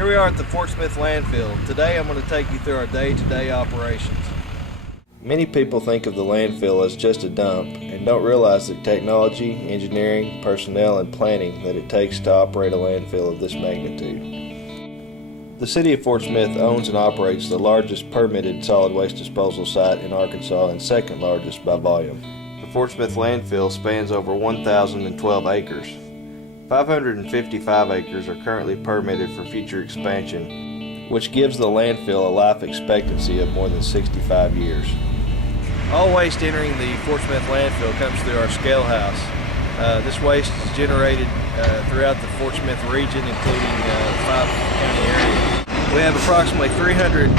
Here we are at the Fort Smith Landfill. Today I'm going to take you through our day-to-day operations. Many people think of the landfill as just a dump and don't realize the technology, engineering, personnel, and planning that it takes to operate a landfill of this magnitude. The City of Fort Smith owns and operates the largest permitted solid waste disposal site in Arkansas and second largest by volume. The Fort Smith landfill spans over 1,012 acres. 555 acres are currently permitted for future expansion, which gives the landfill a life expectancy of more than 65 years. All waste entering the Fort Smith landfill comes through our scale house. This waste is generated throughout the Fort Smith region, including 5 county areas. We have approximately 300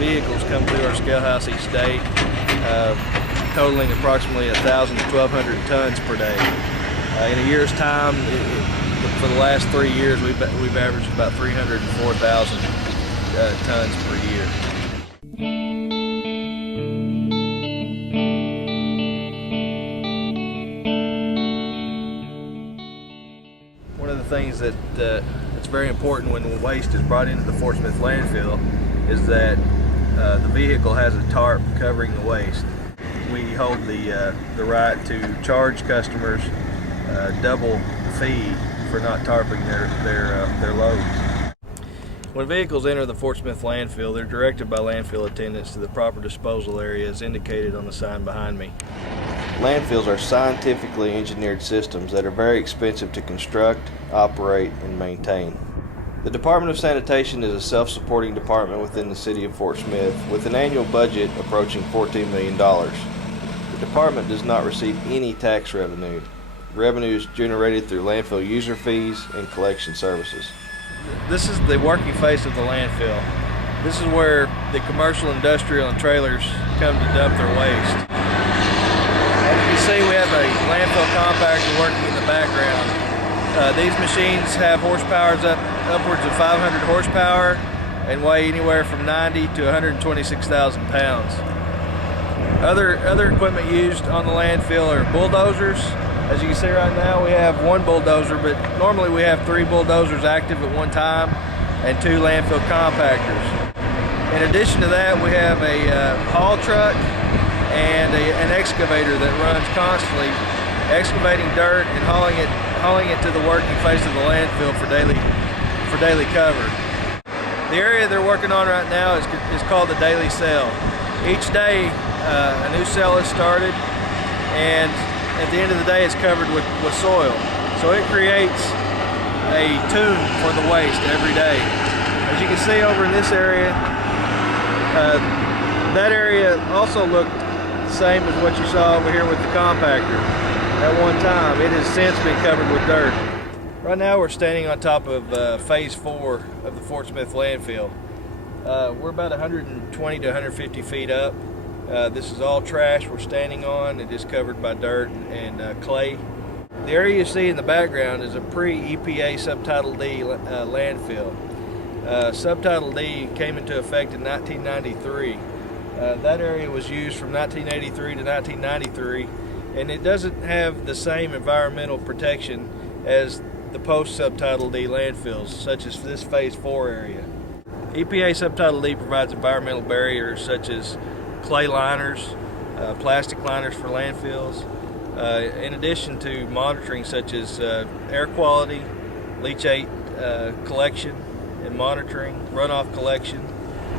vehicles come through our scale house each day, totaling approximately 1,000 to 1,200 tons per day. In a year's time, for the last 3 years, we've averaged about 304,000 tons per year. One of the things that's very important when waste is brought into the Fort Smith landfill is that the vehicle has a tarp covering the waste. We hold the right to charge customers double fee for not tarping their loads. When vehicles enter the Fort Smith landfill, they're directed by landfill attendants to the proper disposal area as indicated on the sign behind me. Landfills are scientifically engineered systems that are very expensive to construct, operate, and maintain. The Department of Sanitation is a self-supporting department within the City of Fort Smith with an annual budget approaching $14 million. The department does not receive any tax revenue. Revenue is generated through landfill user fees and collection services. This is the working face of the landfill. This is where the commercial, industrial, and trailers come to dump their waste. As you can see, we have a landfill compactor working in the background. These machines have horsepower upwards of 500 horsepower and weigh anywhere from 90 to 126,000 pounds. Other equipment used on the landfill are bulldozers. As you can see right now, we have one bulldozer, but normally we have 3 bulldozers active at one time and 2 landfill compactors. In addition to that, we have a haul truck and an excavator that runs constantly, excavating dirt and hauling it to the working face of the landfill for daily cover. The area they're working on right now is called the daily cell. Each day, a new cell is started, and at the end of the day, it's covered with soil. So it creates a tomb for the waste every day. As you can see over in this area, that area also looked the same as what you saw over here with the compactor. At one time, it has since been covered with dirt. Right now, we're standing on top of phase 4 of the Fort Smith landfill. We're about 120 to 150 feet up. This is all trash we're standing on. It is covered by dirt and clay. The area you see in the background is a pre-EPA Subtitle D landfill. Subtitle D came into effect in 1993. That area was used from 1983 to 1993, and it doesn't have the same environmental protection as the post-Subtitle D landfills, such as this Phase 4 area. EPA Subtitle D provides environmental barriers such as clay liners, plastic liners for landfills, in addition to monitoring such as air quality, leachate collection and monitoring, runoff collection.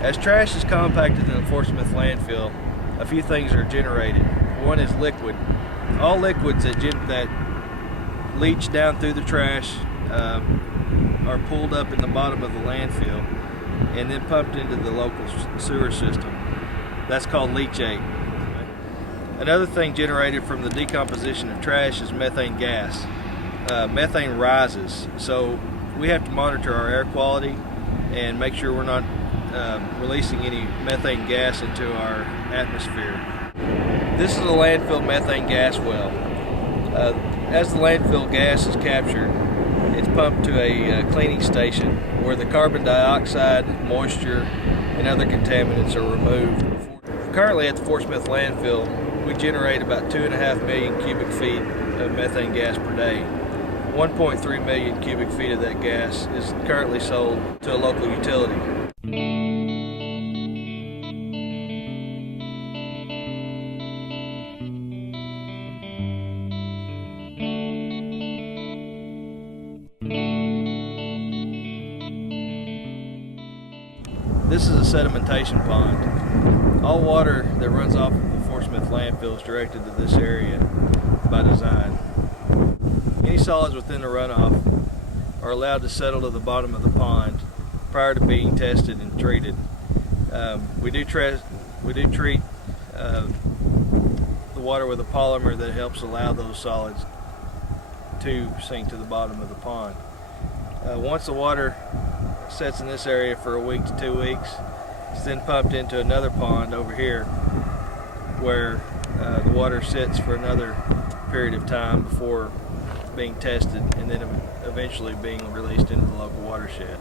As trash is compacted in the Fort Smith landfill, a few things are generated. One is liquid. All liquids that leach down through the trash are pulled up in the bottom of the landfill and then pumped into the local sewer system. That's called leachate. Another thing generated from the decomposition of trash is methane gas. Methane rises, so we have to monitor our air quality and make sure we're not releasing any methane gas into our atmosphere. This is a landfill methane gas well. As the landfill gas is captured, it's pumped to a cleaning station where the carbon dioxide, moisture, and other contaminants are removed. Currently at the Fort Smith landfill, we generate about 2.5 million cubic feet of methane gas per day. 1.3 million cubic feet of that gas is currently sold to a local utility. This is a sedimentation pond. All water that runs off of the Fort Smith landfill is directed to this area by design. Any solids within the runoff are allowed to settle to the bottom of the pond prior to being tested and treated. We do treat the water with a polymer that helps allow those solids to sink to the bottom of the pond. Once the water sets in this area for a week to 2 weeks, it's then pumped into another pond over here where the water sits for another period of time before being tested and then eventually being released into the local watershed.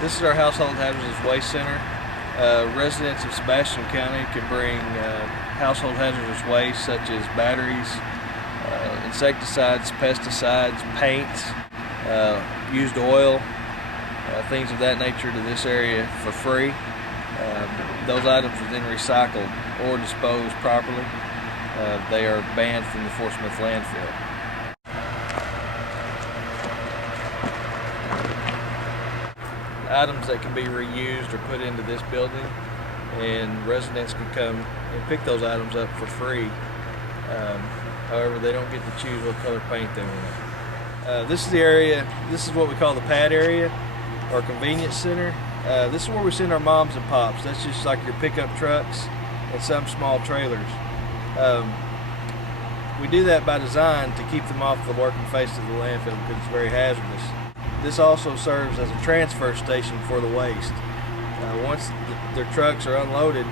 This is our Household Hazardous Waste Center. Residents of Sebastian County can bring household hazardous waste such as batteries, insecticides, pesticides, paints, used oil, things of that nature to this area for free. Those items are then recycled or disposed properly. They are banned from the Fort Smith landfill. Items that can be reused or put into this building, and residents can come and pick those items up for free. However, they don't get to choose what color paint they want. This is the area, this is what we call the pad area, or convenience center. This is where we send our moms and pops. That's just like your pickup trucks and some small trailers. We do that by design to keep them off the working face of the landfill because it's very hazardous. This also serves as a transfer station for the waste. Once their trucks are unloaded,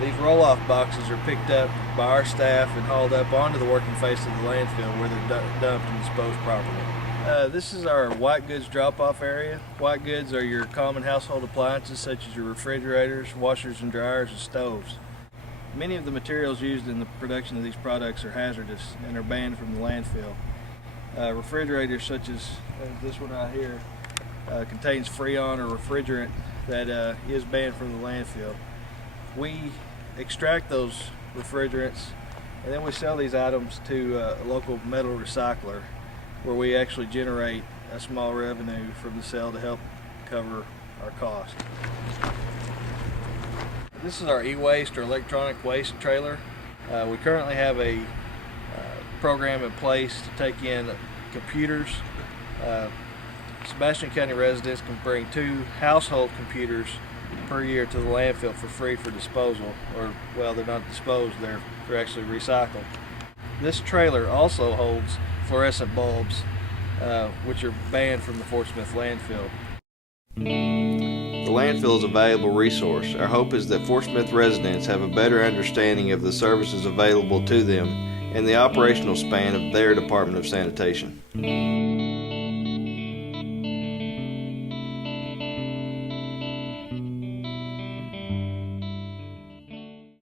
these roll-off boxes are picked up by our staff and hauled up onto the working face of the landfill where they're dumped and disposed properly. This is our white goods drop-off area. White goods are your common household appliances such as your refrigerators, washers and dryers, and stoves. Many of the materials used in the production of these products are hazardous and are banned from the landfill. Refrigerators such as this one right here contains freon or refrigerant that is banned from the landfill. We extract those refrigerants and then we sell these items to a local metal recycler where we actually generate a small revenue from the sale to help cover our cost. This is our e-waste or electronic waste trailer. We currently have a program in place to take in computers. Sebastian County residents can bring 2 household computers per year to the landfill for free for disposal, or well, they're not disposed, they're actually recycled. This trailer also holds fluorescent bulbs, which are banned from the Fort Smith landfill. The landfill is a valuable resource. Our hope is that Fort Smith residents have a better understanding of the services available to them and the operational span of their Department of Sanitation.